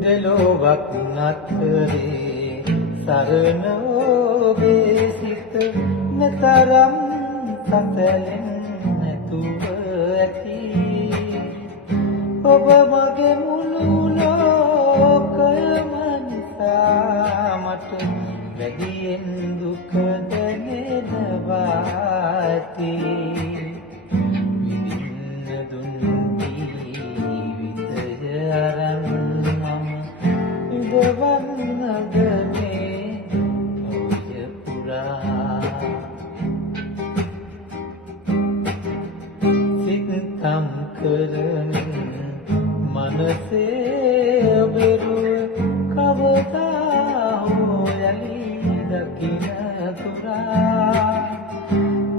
දෙලොවක් නතරේ සරණ ඔබේ සිත මෙතරම් සැතලෙන් නැතුව ඇති ඔබ මගේ මුළු ලෝකයම නිසා මට වැඩියෙන් දුක දැනෙනවා ඇති විඳින්න දුන් ජීවිතය අරන් මම ඉඳවන්නද මේ ඔය පුරා සිතම් කරමින් මනසේ ඔබරුව කවදා හෝ යලි දකින තුරා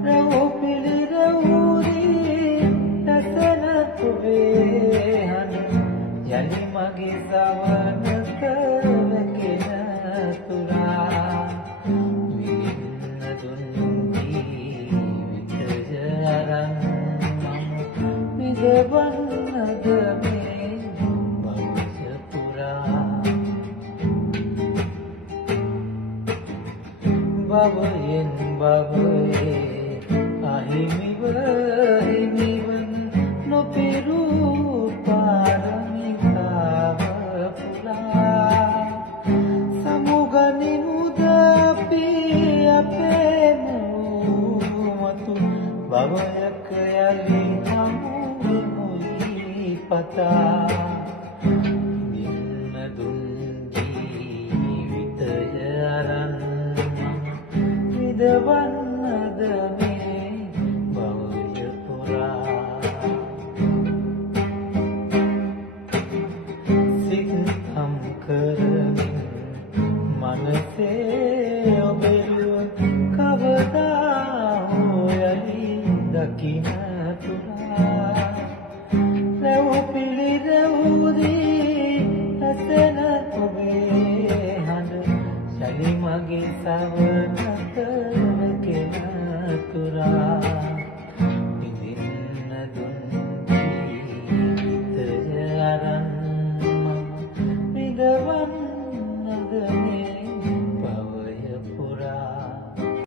රැවුපිලි රැවුරී ඇසෙන ඔබේ හඬ යලි මගේ සවනක වැගෙන තුරා විඳින්න දුන් ජීවිතය අරන් මම විඳවන්නද මේ භවය පුරා භවයෙන් භවයේ අහිමිව හිමිවන නොපිරූ පාරමිතාව පුරා සමුගනිමුද අපි අපේම මතු භවයක යලි හමුවෙමුයි පතා දින්න දුන් ජීවිතය අරන් විඳවන්නද මේ භවය පුරා සිතම් කරමින් මනසේ ඔබරුව කවදා හෝ යලි දකින තුරා රැවුපිලි රැවුරී ඇසෙන ඔබේ හඬ යලි මගේ සවනක වැගෙන තුරා